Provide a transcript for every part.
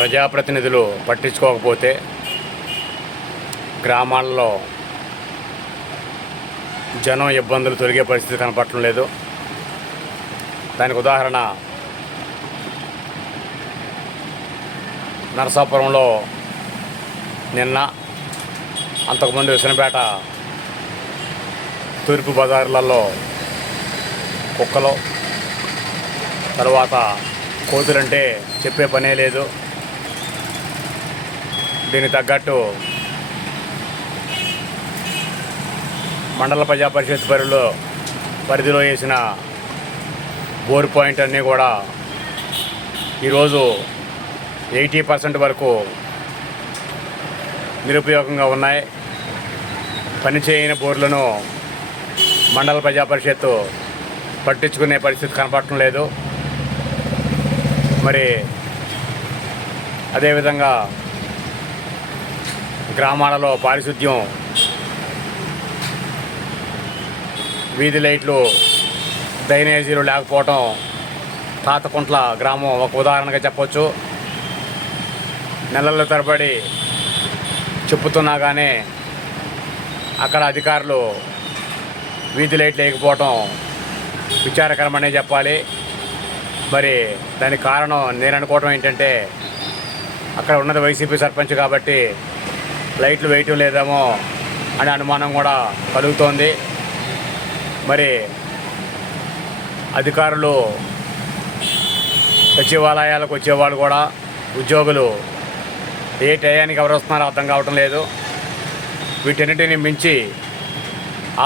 ప్రజాప్రతినిధులు పట్టించుకోకపోతే గ్రామాల్లో జనం ఇబ్బందులు తొలగే పరిస్థితి కనపడటం లేదు. దానికి ఉదాహరణ నరసాపురంలో నిన్న, అంతకుముందు విసనపేట తూర్పు బజార్లలో కుక్కలు, తర్వాత కోతులంటే చెప్పే పనే లేదు. దీనికి తగ్గట్టు మండల ప్రజా పరిషత్ పరిధిలో వేసిన బోర్ పాయింట్ అన్నీ కూడా ఈరోజు 80% వరకు నిరుపయోగంగా ఉన్నాయి. పనిచేయని బోర్లను మండల ప్రజా పరిషత్తు పట్టించుకునే పరిస్థితి కనపడటం లేదు. మరి అదేవిధంగా గ్రామాలలో పారిశుద్ధ్యం, వీధి లైట్లు, డ్రైనేజీలు లేకపోవటం తాతకుంట్ల గ్రామం ఒక ఉదాహరణగా చెప్పవచ్చు. నెలల తరబడి చెప్పుతున్నా కానీ అక్కడ అధికారులు వీధి లైట్లు లేకపోవటం విచారకరమనే చెప్పాలి. మరి దానికి కారణం నేను అనుకోవటం ఏంటంటే, అక్కడ ఉన్నది వైసీపీ సర్పంచ్ కాబట్టి లైట్లు వేయటం లేదేమో అనే అనుమానం కూడా కలుగుతోంది. మరి అధికారులు, సచివాలయాలకు వచ్చేవాళ్ళు కూడా, ఉద్యోగులు ఏ టయానికి ఎవరు వస్తున్నారో అర్థం కావటం లేదు. వీటన్నిటిని మించి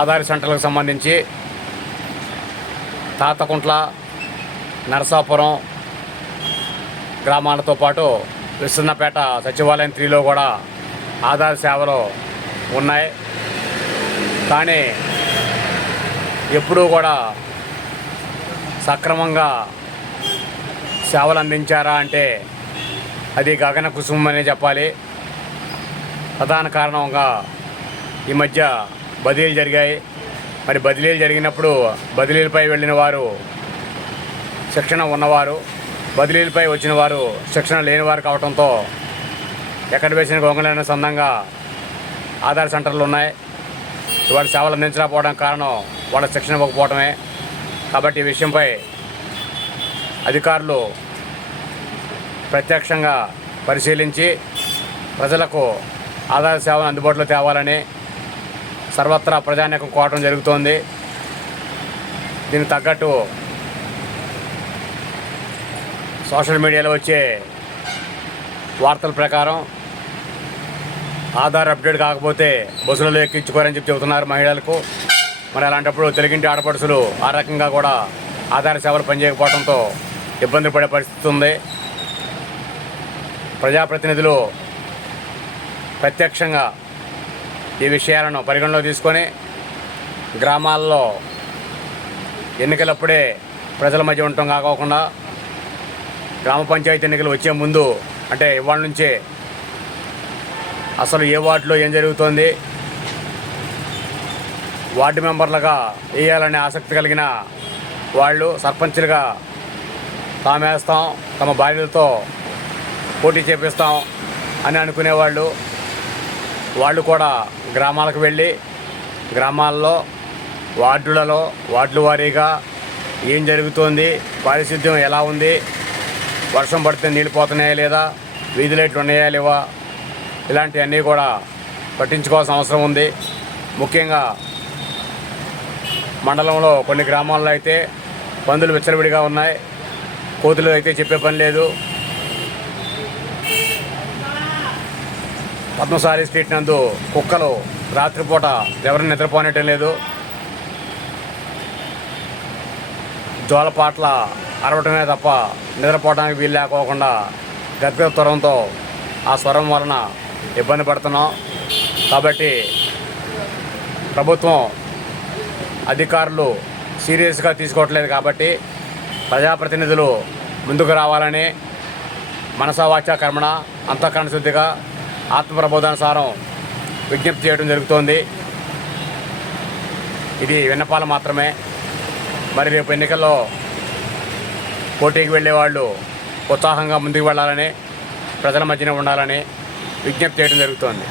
ఆధార్ సెంటర్లకు సంబంధించి తాతకుంట్ల, నరసాపురం గ్రామాలతో పాటు విసన్నపేట సచివాలయం 3లో కూడా ఆధార్ సేవలు ఉన్నాయి. కానీ ఎప్పుడూ కూడా సక్రమంగా సేవలు అందించారా అంటే అది గగన కుసుమం అనే చెప్పాలి. ప్రధాన కారణంగా ఈ మధ్య బదిలీలు జరిగాయి. మరి బదిలీలు జరిగినప్పుడు బదిలీలపై వెళ్ళిన వారు శిక్షణ ఉన్నవారు, బదిలీలపై వచ్చిన వారు శిక్షణ లేని వారు కావడంతో ఎక్కడ వేసిన గొంగలైన సందంగా ఆధార్ సెంటర్లు ఉన్నాయి. ఇవాళ సేవలు అందించకపోవడానికి కారణం వాళ్ళ శిక్షణ ఇవ్వకపోవడమే. కాబట్టి ఈ విషయంపై అధికారులు ప్రత్యక్షంగా పరిశీలించి ప్రజలకు ఆధార్ సేవను అందుబాటులో తేవాలని సర్వత్రా ప్రజానీకం కోరడం జరుగుతోంది. దీనికి తగ్గట్టు సోషల్ మీడియాలో వచ్చే వార్తల ప్రకారం ఆధార్ అప్డేట్ కాకపోతే బస్సులలో ఎక్కించుకోరని చెబుతున్నారు మహిళలకు. మరి అలాంటప్పుడు తెలుగింటి ఆడపడుచులు ఆ రకంగా కూడా ఆధార్ సేవలు పనిచేయకపోవడంతో ఇబ్బంది పడే పరిస్థితి ఉంది. ప్రజాప్రతినిధులు ప్రత్యక్షంగా ఈ విషయాలను పరిగణలో తీసుకొని గ్రామాల్లో ఎన్నికలప్పుడే ప్రజల మధ్య ఉండటం కాకోకుండా గ్రామ పంచాయతీ ఎన్నికలు వచ్చే ముందు, అంటే ఇవాళ నుంచే అసలు ఏ వార్డులో ఏం జరుగుతోంది, వార్డు మెంబర్లుగా వేయాలనే ఆసక్తి కలిగిన వాళ్ళు సర్పంచులుగా తామేస్తాం, తమ భార్యలతో పోటీ చేపిస్తాం అని అనుకునేవాళ్ళు వాళ్ళు కూడా గ్రామాలకు వెళ్ళి గ్రామాల్లో వార్డుల వారీగా ఏం జరుగుతోంది, పారిశుద్ధ్యం ఎలా ఉంది, వర్షం పడితే నీళ్ళు పోతున్నాయా లేదా, వీధి లైట్లు ఉన్నాయా లేవా, ఇలాంటివన్నీ కూడా పట్టించుకోవాల్సిన అవసరం ఉంది. ముఖ్యంగా మండలంలో కొన్ని గ్రామాల్లో అయితే పందులు విచ్చలవిడిగా ఉన్నాయి. కోతులు అయితే చెప్పే పని లేదు. పద్మశాలి స్ట్రీట్ నందు కుక్కలు రాత్రిపూట ఎవరిని నిద్రపోనటం లేదు. జోలపాట్ల అరవటమే తప్ప నిద్రపోవడానికి వీలు లేకోకుండా గద్గద స్వరంతో ఆ స్వరం వలన ఇబ్బంది పడుతున్నాం. కాబట్టి ప్రభుత్వం, అధికారులు సీరియస్గా తీసుకోవట్లేదు. కాబట్టి ప్రజాప్రతినిధులు ముందుకు రావాలని మనసా వాచా కర్మణ అంతఃకరణ శుద్ధిగా ఆత్మప్రబోధానుసారం విజ్ఞప్తి చేయడం జరుగుతోంది. ఇది విన్నపాలు మాత్రమే. మరి రేపు ఎన్నికల్లో పోటీకి వెళ్ళేవాళ్ళు ఉత్సాహంగా ముందుకు వెళ్ళాలని, ప్రజల మధ్యన ఉండాలని విజ్ఞప్తి చేయడం జరుగుతోంది.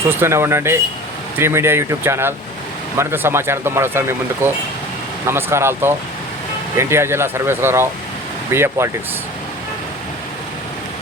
చూస్తూనే ఉండండి 3 మీడియా యూట్యూబ్ ఛానల్. మరింత సమాచారంతో మరోసారి మీ ముందుకు. నమస్కారాలతో ఎన్టీఆర్ జిల్లా సర్వేశ్వరరావు, బిఏ పాలిటిక్స్.